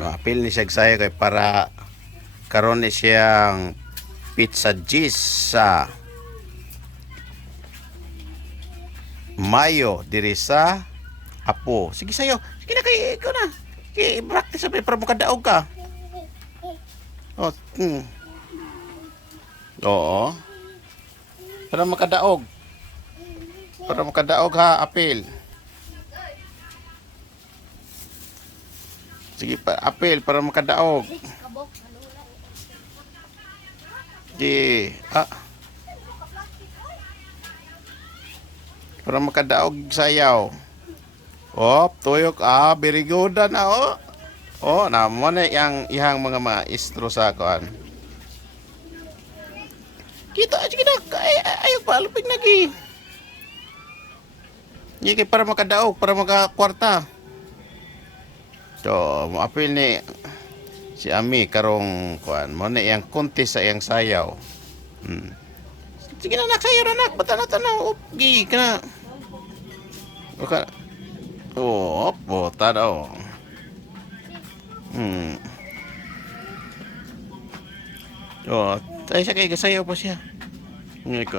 Apil ni siya sayo kay para karon ni siyang pizza cheese sa Mayo diri sa Apo. Sige sayo. Sige na kay ikaw na. Kay practice sa para makadaog ka. Oh, Oo. Para makadaog. Para makadaog ha, apil. Sige pa, apil para makadaog. Di, para makadaog sayaw. Tuyok very good na na mo na yang ihang mga maestro sa kuan. Kita sige na ayo pa lupig lagi. Ni kay para makadaog, para makakwarta. So, apil ni si Ami karong kuan mo na yang contest sa yang sayaw. Sige na nak sayaw na nak bata-tanaw gi kana. Baka bota daw. Tayo siya kay gasayaw pa siya. Ngayon ko.